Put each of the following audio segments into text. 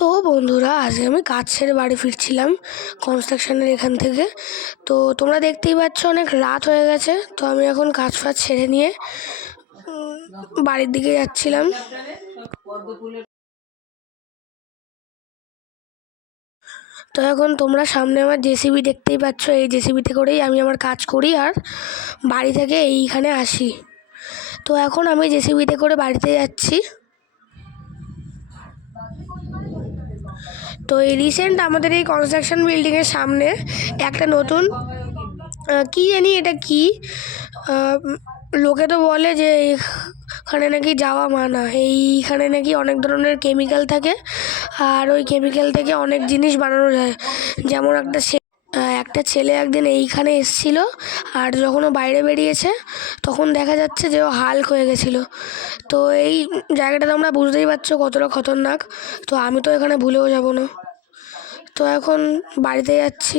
তো বন্ধুরা, আজকে আমি কাজ ছেড়ে বাড়ি ফিরছিলাম কনস্ট্রাকশনের এখান থেকে। তো তোমরা দেখতেই পাচ্ছ অনেক রাত হয়ে গেছে। তো আমি এখন কাজ ফাজ ছেড়ে নিয়ে বাড়ির দিকে যাচ্ছিলাম। তো এখন তোমরা সামনে আমার জেসিবি দেখতেই পাচ্ছ, এই জেসিবিতে করেই আমি আমার কাজ করি আর বাড়ি থেকে এইখানে আসি। তো এখন আমি জেসিবিতে করে বাড়িতে যাচ্ছি। তো এই রিসেন্ট আমাদের এই কনস্ট্রাকশন বিল্ডিংয়ের সামনে একটা নতুন কি জানি এটা কি, লোকে তো বলে যে এখানে নাকি যাওয়া মানা, এইখানে নাকি অনেক ধরনের কেমিক্যাল থাকে আর ওই কেমিক্যাল থেকে অনেক জিনিস বানানো যায়। যেমন একটা ছেলে একদিন এইখানে এসেছিল, আর যখন ও বাইরে বেরিয়েছে তখন দেখা যাচ্ছে যে ও হাল্ক হয়ে গেছিলো। তো এই জায়গাটা তোমরা বুঝতেই পারছো কতটা খতরনাক। তো আমি তো এখানে ভুলেও যাব না। তো এখন বাড়িতে যাচ্ছি।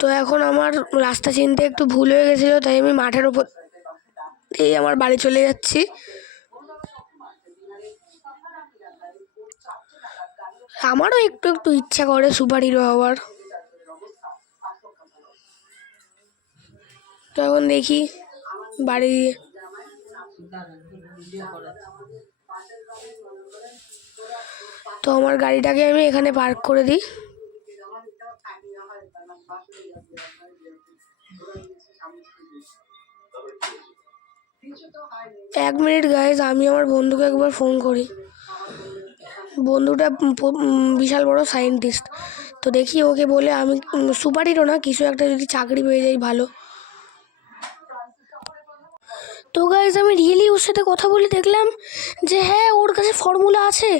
তো এখন আমার রাস্তা চিনতে একটু ভুল হয়ে গেছিলো, তাই আমি মাঠের ওপর এই আমার বাড়ি চলে যাচ্ছি। আমারও একটু একটু ইচ্ছা করে সুপার হিরো হওয়ার। তো এখন দেখি বাড়ি গিয়ে। তো আমার গাড়িটাকে আমি এখানে পার্ক করে দিই। এক মিনিট গাইজ, আমি আমার বন্ধুকে একবার ফোন করি। বন্ধুটা বিশাল বড় সায়েন্টিস্ট। তো দেখি ওকে বলে আমি সুপার হিরো না, কিছু একটা যদি চাকরি পেয়ে যাই ভালো। তো গাইজ, আমি রিয়েলি ওর সাথে কথা বলে দেখলাম যে হ্যাঁ, ওর কাছে ফর্মুলা আছে,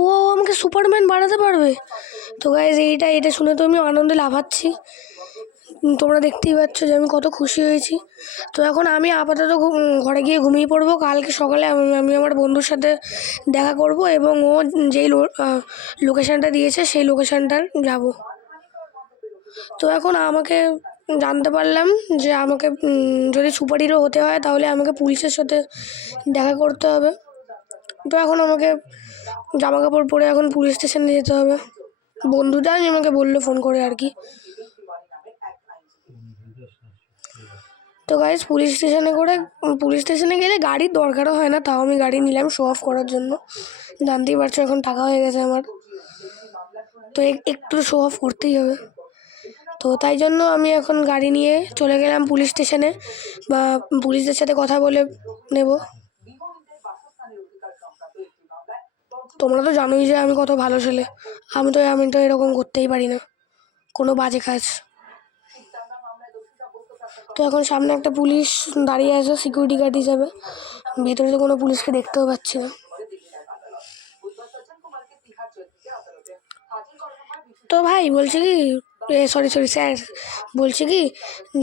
ও আমাকে সুপারম্যান বানাতে পারবে। তো গাইজ, এটা শুনে তো আমি আনন্দে লাফাচ্ছি। তোমরা দেখতেই পাচ্ছ যে আমি কত খুশি হয়েছি। তো এখন আমি আপাতত ঘরে গিয়ে ঘুমিয়ে পড়বো। কালকে সকালে আমি আমার বন্ধুর সাথে দেখা করব এবং ও যেই লোকেশানটা দিয়েছে সেই লোকেশানটার যাব। তো এখন আমাকে জানতে পারলাম যে আমাকে যদি সুপার হিরো হতে হয় তাহলে আমাকে পুলিশের সাথে দেখা করতে হবে। তো এখন আমাকে জামা কাপড় পরে এখন পুলিশ স্টেশনে যেতে হবে। বন্ধুটাই আমাকে বললো ফোন করে আর কি। তো গাইজ, পুলিশ স্টেশনে গেলে গাড়ির দরকারও হয় না, তাও আমি গাড়ি নিলাম শো অফ করার জন্য। জানতেই পারছো এখন টাকা হয়ে গেছে আমার, তো একটু শো অফ করতেই হবে। তো তাই জন্য আমি এখন গাড়ি নিয়ে চলে গেলাম পুলিশ স্টেশনে, বা পুলিশদের সাথে কথা বলে নেব। তোমরা তো জানোই যে আমি কত ভালো ছেলে। আমি তো এরকম করতেই পারি না কোনো বাজে কাজ। তো এখন সামনে একটা পুলিশ দাঁড়িয়ে আছে সিকিউরিটি গার্ড হিসাবে। ভেতরে তো কোনো পুলিশকে দেখতেও পাচ্ছি না। তো ভাই বলছি কি, সরি স্যার, বলছি কি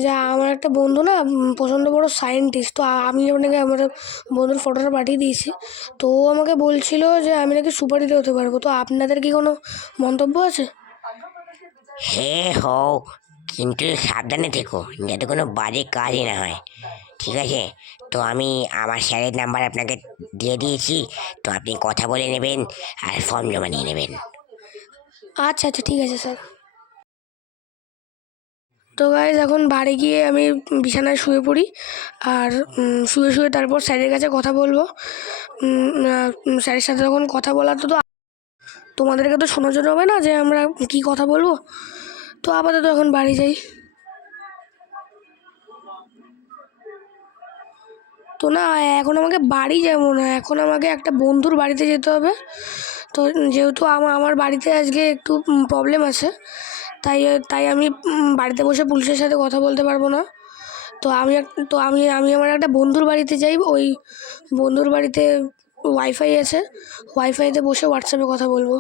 যে আমার একটা বন্ধু না প্রচণ্ড বড় সায়েন্টিস্ট। তো আমি আপনাকে আমার বন্ধুর ফটোটা পাঠিয়ে দিয়েছি। তো ও আমাকে বলছিল যে আমি নাকি সুপার হিরো হতে পারবো। তো আপনাদের কি কোনো মন্তব্য আছে? হ্যাঁ হও, কিন্তু সাবধানে থেকো যাতে কোনো বাজে কাজই না হয়, ঠিক আছে? তো আমি আমার স্যারের নাম্বার আপনাকে দিয়ে দিয়েছি, তো আপনি কথা বলে নেবেন আর ফর্ম জমা নিয়ে নেবেন। আচ্ছা ঠিক আছে স্যার। তো গাইজ, এখন বাড়ি গিয়ে আমি বিছানায় শুয়ে পড়ি আর শুয়ে তারপর স্যারের কাছে কথা বলবো। স্যারের সাথে যখন কথা বলার তো তোমাদেরকে তো শোনানো হবে না যে আমরা কি কথা বলবো। তো আপাতত এখন বাড়ি যাই। তো না, এখন আমাকে বাড়ি যাবো না, এখন আমাকে একটা বন্ধুর বাড়িতে যেতে হবে। তো যেহেতু আমার বাড়িতে আজকে একটু প্রবলেম আছে, তাই তাই আমি বাড়িতে বসে পুলিশের সাথে কথা বলতে পারবো না। তো আমি আমার একটা বন্ধুর বাড়িতে যাই। ওই বন্ধুর বাড়িতে ওয়াইফাই আছে, ওয়াইফাইতে বসে হোয়াটসঅ্যাপে কথা বলবো,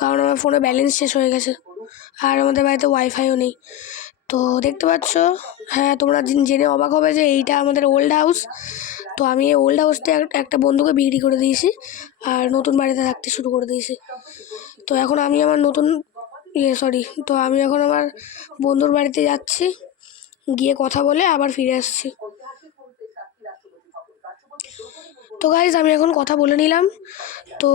কারণ আমার ফোনে ব্যালেন্স শেষ হয়ে গেছে আর আমাদের বাড়িতে ওয়াইফাইও নেই। তো দেখতে পাচ্ছ, হ্যাঁ তোমরা জেনে অবাক হবে যে এইটা আমাদের ওল্ড হাউস। তো আমি এই ওল্ড হাউসটা একটা বন্ধুকে বিক্রি করে দিয়েছি আর নতুন বাড়িতে থাকতে শুরু করে দিয়েছি। তো এখন আমি আমার তো আমি এখন আমার বন্ধুর বাড়িতে যাচ্ছি, গিয়ে কথা বলে আবার ফিরে আসছি। তো গাইজ আমি এখন কথা বলে নিলাম, তো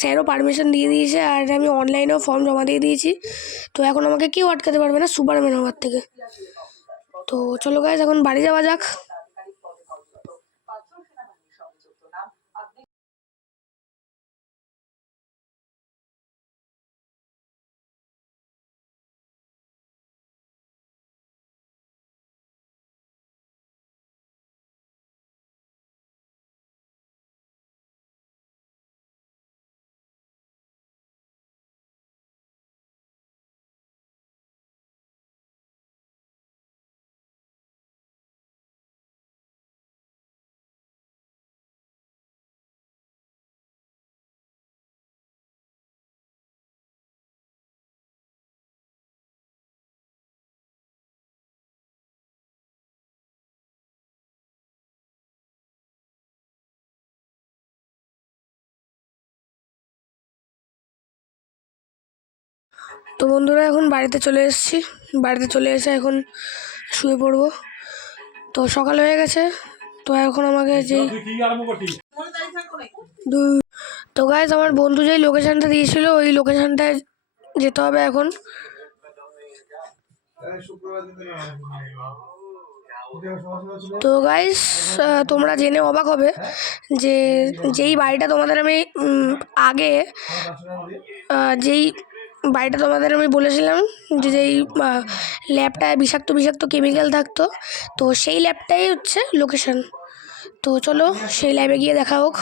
স্যারও পারমিশন দিয়ে দিয়েছে, আর আমি অনলাইনেও ফর্ম জমা দিয়ে দিয়েছি। তো এখন আমাকে কেউ আটকাতে পারবে না সুপারম্যান হওয়ার থেকে। তো চলো গাইজ এখন বাড়ি যাওয়া যাক। তো বন্ধুরা এখন বাড়িতে চলে এসেছি, বাড়িতে চলে এসে এখন শুয়ে পড়বো। তো সকাল হয়ে গেছে, তো এখন আমাকে তো গাইজ আমার বন্ধু যেই লোকেশানটা দিয়েছিল ওই লোকেশানটায় যেতে হবে এখন। তো গাইজ তোমরা জেনে অবাক হবে যে যেই বাড়িটা তোমাদের আমি বলেছিলাম যে যেই ল্যাবটায় বিষাক্ত কেমিক্যাল থাকতো, তো সেই ল্যাবটাই হচ্ছে লোকেশন। তো চলো সেই ল্যাবে গিয়ে দেখা হোক।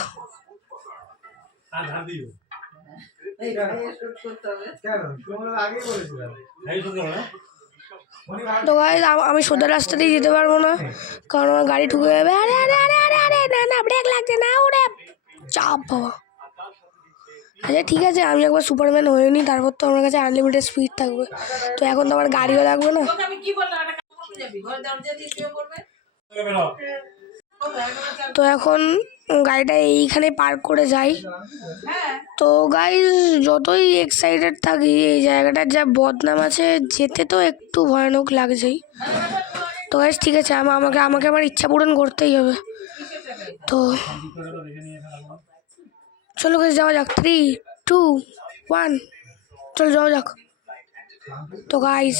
তো গাইজ আমি সোজা রাস্তা দিয়ে যেতে পারবো না, কারণ আমার গাড়ি ঠুকে যাবে। আরে আরে আরে আরে আরে না না, ব্রেক লাগছে না, ওরে চাপ বাবা। আচ্ছা ঠিক আছে, আমি একবার সুপারম্যান হয়ে নিই, তারপর তো আমার কাছে আনলিমিটেড স্পিড থাকবে। তো এখন তো আমার গাড়িও লাগবে না। তো এখন গাড়িটা এইখানে পার্ক করে যাই। তো গাইজ যতই এক্সাইটেড থাকি, এই জায়গাটার যা বদনাম আছে, যেতে তো একটু ভয়ানক লাগছেই। তো গাইজ ঠিক আছে, আমাকে আমার ইচ্ছা পূরণ করতেই হবে। তো চলো গাইজ যাওয়া যাক, 3, 2, 1 চলো যাওয়া যাক। তো গাইজ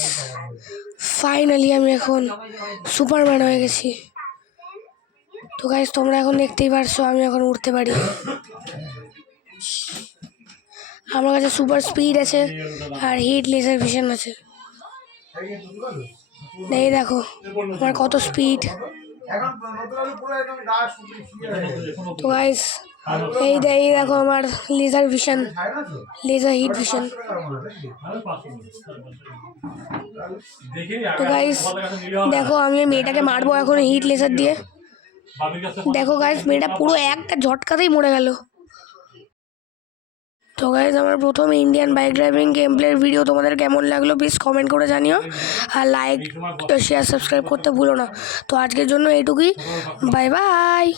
ফাইনালি আমি এখন সুপারম্যান হয়ে গেছি। তো গাইজ তোমরা এখন দেখতেই পারছো আমি এখন উঠতে পারি। আমার কাছে সুপার স্পিড আছে আর হিট লেজার ভিশন আছে। এই দেখো আমার কত স্পিড। তো গাইজ এই দেখো আমার লেজার হিট ভিশন। তো গাইজ দেখো আমি মেয়েটাকে মারবো এখন হিট লেজার দিয়ে। দেখো গাইজ মেয়েটা পুরো একটা ঝটকাতেই মরে গেল। তো গাইজ আমার প্রথম ইন্ডিয়ান বাইক ড্রাইভিং গেম প্লের ভিডিও তোমাদের কেমন লাগলো প্লিজ কমেন্ট করে জানিও, আর লাইক শেয়ার সাবস্ক্রাইব করতে ভুলো না। তো আজকের জন্য এইটুকুই, বাই বাই।